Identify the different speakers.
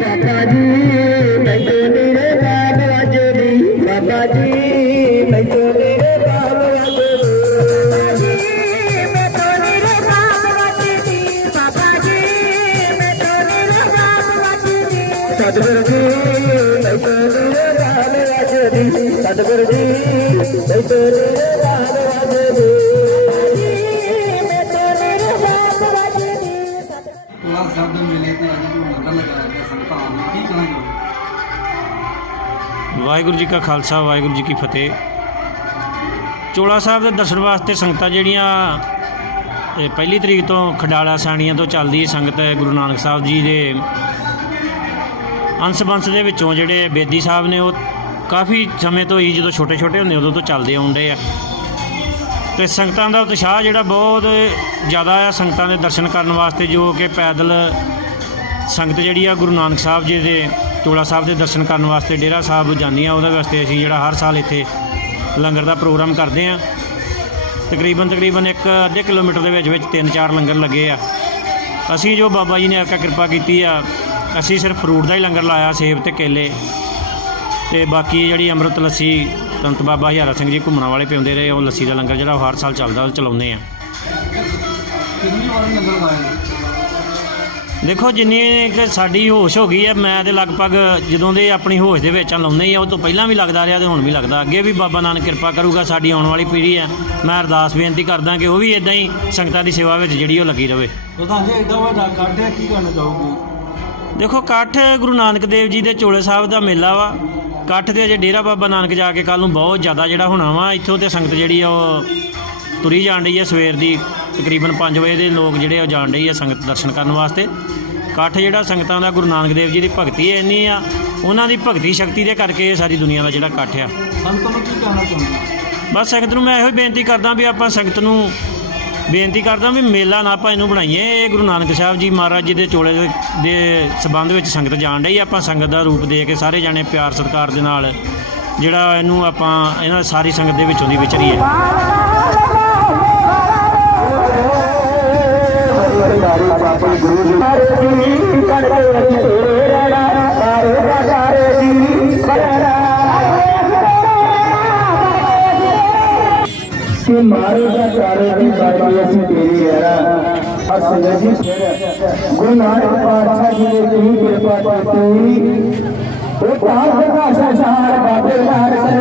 Speaker 1: ਬਾਬਾ ਜੀ ਮੈਨੂੰ ਮੇਰੇ ਬਾਬ ਵਜਦੀ ਬਾਬਾ ਜੀ ਮੈਨੂੰ ਮੇਰੇ ਬਾਬ ਸਤਿਗੁਰੂ ਜੀ ਮੈਨੂੰ ਮੇਰੇ ਬਾਬ ਵਜਦੀ ਸਤਿਗੁਰੂ ਜੀ ਮੈਨੂੰ ਮੇਰੇ ਬਾਬ ਟੋਲਾ ਮੇਲੇ ਤੇ ਅੱਜ ਜੋ ਲੰਗਰ ਲਗਾਇਆ ਗਿਆ ਸੰਗਤਾਂ ਨੂੰ ਕੀ ਕਹਿਣਾ ਚਾਹੋਗੇ ਵਾਹਿਗੁਰੂ ਜੀ ਕਾ ਖਾਲਸਾ, ਵਾਹਿਗੁਰੂ ਜੀ ਕੀ ਫਤਿਹ। ਚੋਲਾ ਸਾਹਿਬ ਦੇ ਦਰਸ਼ਨ ਵਾਸਤੇ ਸੰਗਤਾਂ ਜਿਹੜੀਆਂ, ਇਹ ਪਹਿਲੀ ਤਰੀਕ ਤੋਂ ਖਡਾਲਾ ਸਾਣੀਆਂ ਤੋਂ ਚੱਲਦੀ ਸੰਗਤ ਹੈ, ਗੁਰੂ ਨਾਨਕ ਸਾਹਿਬ ਜੀ ਦੇ ਅੰਸ਼ ਬੰਸ ਦੇ ਵਿੱਚੋਂ ਜਿਹੜੇ ਬੇਦੀ ਸਾਹਿਬ ਨੇ ਉਹ ਕਾਫੀ ਸਮੇਂ ਤੋਂ ਹੀ ਜਦੋਂ ਛੋਟੇ ਛੋਟੇ ਹੁੰਦੇ ਉਦੋਂ ਤੋਂ ਚੱਲਦੇ ਆਉਂਦੇ ਆ। ਤੇ ਸੰਗਤਾਂ ਦਾ ਉਤਸ਼ਾਹ ਜਿਹੜਾ ਬਹੁਤ ਜ਼ਿਆਦਾ ਆ ਸੰਗਤਾਂ ਦੇ ਦਰਸ਼ਨ ਕਰਨ ਵਾਸਤੇ, ਜੋ ਕਿ ਪੈਦਲ ਸੰਗਤ ਜਿਹੜੀ ਆ ਗੁਰੂ ਨਾਨਕ ਸਾਹਿਬ ਜੀ ਦੇ ਚੋਲਾ ਸਾਹਿਬ ਦੇ ਦਰਸ਼ਨ ਕਰਨ ਵਾਸਤੇ ਡੇਰਾ ਸਾਹਿਬ ਜਾਂਦੀ ਆ, ਉਹਦੇ ਵਾਸਤੇ ਅਸੀਂ ਜਿਹੜਾ ਹਰ ਸਾਲ ਇੱਥੇ ਲੰਗਰ ਦਾ ਪ੍ਰੋਗਰਾਮ ਕਰਦੇ ਆ। ਤਕਰੀਬਨ ਤਕਰੀਬਨ ਇੱਕ ਅੱਧੇ ਕਿਲੋਮੀਟਰ ਦੇ ਵਿੱਚ ਵਿੱਚ ਤਿੰਨ ਚਾਰ ਲੰਗਰ ਲੱਗੇ ਆ। ਅਸੀਂ ਜੋ ਬਾਬਾ ਜੀ ਨੇ ਆਕਾ ਕਿਰਪਾ ਕੀਤੀ ਆ, ਅਸੀਂ ਸਿਰਫ ਫਰੂਟ ਦਾ ਹੀ ਲੰਗਰ ਲਾਇਆ, ਸੇਬ ਤੇ ਕੇਲੇ। ਤੇ ਬਾਕੀ ਜਿਹੜੀ ਅੰਮ੍ਰਿਤ ਲੱਸੀ ਸੰਤ ਬਾਬਾ ਹਜ਼ਾਰਾ ਸਿੰਘ ਜੀ ਘੁੰਮਣ ਵਾਲੇ ਪਿਉਂਦੇ ਰਹੇ ਉਹ ਲੱਸੀ ਦਾ ਲੰਗਰ ਜਿਹੜਾ ਹਰ ਸਾਲ ਚੱਲਦਾ ਉਹ ਚਲਾਉਂਦੇ ਆ। ਕਿੰਨੀ ਵਾਰ ਲੰਗਰ ਲਗਾਇਆ ਦੇਖੋ ਜਿੰਨੀ ਕਿ ਸਾਡੀ ਹੋਸ਼ ਹੋ ਗਈ ਹੈ ਮੈਂ ਤੇ ਲਗਭਗ ਜਦੋਂ ਦੇ ਆਪਣੀ ਹੋਸ਼ ਦੇ ਵਿੱਚ ਲਾਉਂਦੇ ਹੀ ਆ ਉਹ ਤੋਂ ਪਹਿਲਾਂ ਵੀ ਲੱਗਦਾ ਰਿਹਾ ਤੇ ਹੁਣ ਵੀ ਲੱਗਦਾ। ਅੱਗੇ ਵੀ ਬਾਬਾ ਨਾਨਕ ਕਿਰਪਾ ਕਰੂਗਾ ਸਾਡੀ ਆਉਣ ਵਾਲੀ ਪੀੜ੍ਹੀ ਆ ਮੈਂ ਅਰਦਾਸ ਬੇਨਤੀ ਕਰਦਾ ਕਿ ਉਹ ਵੀ ਇਦਾਂ ਹੀ ਸੰਗਤਾਂ ਦੀ ਸੇਵਾ ਵਿੱਚ ਜਿਹੜੀ ਉਹ ਲੱਗੀ ਰਵੇ। ਪ੍ਰਧਾਨ ਜੀ ਐਡਾ ਵੱਡਾ ਕੱਢ ਹੈ ਕੀ ਕਹਿਣਾ ਚਾਹੋਗੇ? ਦੇਖੋ ਇਕੱਠ ਗੁਰੂ ਨਾਨਕ ਦੇਵ ਜੀ ਦੇ ਚੋਲੇ ਸਾਹਿਬ ਦਾ ਮੇਲਾ ਵਾ। ਇਕੱਠ ਤੇ ਅਜੇ ਡੇਰਾ ਬਾਬਾ ਨਾਨਕ ਜਾ ਕੇ ਕੱਲ ਨੂੰ ਬਹੁਤ ਜ਼ਿਆਦਾ ਜਿਹੜਾ ਹੋਣਾ ਵਾ ਇੱਥੋਂ ਤੇ ਸੰਗਤ ਜਿਹੜੀ ਆ ਉਹ ਤੁਰੀ ਜਾਣ ਰਹੀ ਹੈ ਸਵੇਰ ਦੀ ਤਕਰੀਬਨ 5 ਵਜੇ ਦੇ ਲੋਕ ਜਿਹੜੇ ਆ ਉਹ ਜਾਣ ਰਹੀ ਹੈ ਸੰਗਤ ਦਰਸ਼ਨ ਕਰਨ ਵਾਸਤੇ। ਇਕੱਠ ਜਿਹੜਾ ਸੰਗਤਾਂ ਦਾ ਗੁਰੂ ਨਾਨਕ ਦੇਵ ਜੀ ਦੀ ਭਗਤੀ ਇੰਨੀ ਆ ਉਹਨਾਂ ਦੀ ਭਗਤੀ ਸ਼ਕਤੀ ਦੇ ਕਰਕੇ ਇਹ ਸਾਰੀ ਦੁਨੀਆ ਦਾ ਜਿਹੜਾ ਇਕੱਠ ਆ। ਸੰਗਤ ਨੂੰ ਕੀ ਕਹਿਣਾ ਚਾਹੁੰਦੇ ਬਸ ਸੰਗਤ ਨੂੰ ਮੈਂ ਇਹੋ ਹੀ ਬੇਨਤੀ ਕਰਦਾ ਵੀ ਆਪਾਂ ਸੰਗਤ ਨੂੰ ਬੇਨਤੀ ਕਰਦਾ ਵੀ ਮੇਲਾ ਨਾ ਆਪਾਂ ਇਹਨੂੰ ਬਣਾਈਏ। ਇਹ ਗੁਰੂ ਨਾਨਕ ਸਾਹਿਬ ਜੀ ਮਹਾਰਾਜ ਜੀ ਦੇ ਚੋਲੇ ਦੇ- ਦੇ ਸਬੰਧ ਵਿੱਚ ਸੰਗਤ ਜਾਣ ਡਈ ਆਪਾਂ ਸੰਗਤ ਦਾ ਰੂਪ ਦੇ ਕੇ ਸਾਰੇ ਜਾਣੇ ਪਿਆਰ ਸਤਿਕਾਰ ਦੇ ਨਾਲ ਜਿਹੜਾ ਇਹਨੂੰ ਆਪਾਂ ਇਹਨਾਂ ਸਾਰੀ ਸੰਗਤ ਦੇ ਵਿੱਚੋਂ ਦੀ ਵਿਚਰੀਏ ਗੁਰੂ ਕਿ ਮਾਰੇ ਦਾ ਕਾਰੇ ਦੀ ਬਾਣੀ ਅਸੀਂ ਤੇਰੀ ਹੈ ਨਾ। ਅਸਲ ਜੀ ਗੁਰੂ ਨਾਨਕ ਪਾਤਸ਼ਾਹ ਜੀ ਨੇ ਕਿਹੀ ਕਿਰਪਾ ਕੀਤੀ। ਉਹ ਤਾਂ ਪ੍ਰਕਾਸ਼ ਸਾਰ ਬਾਬੇ ਨਾਨਕ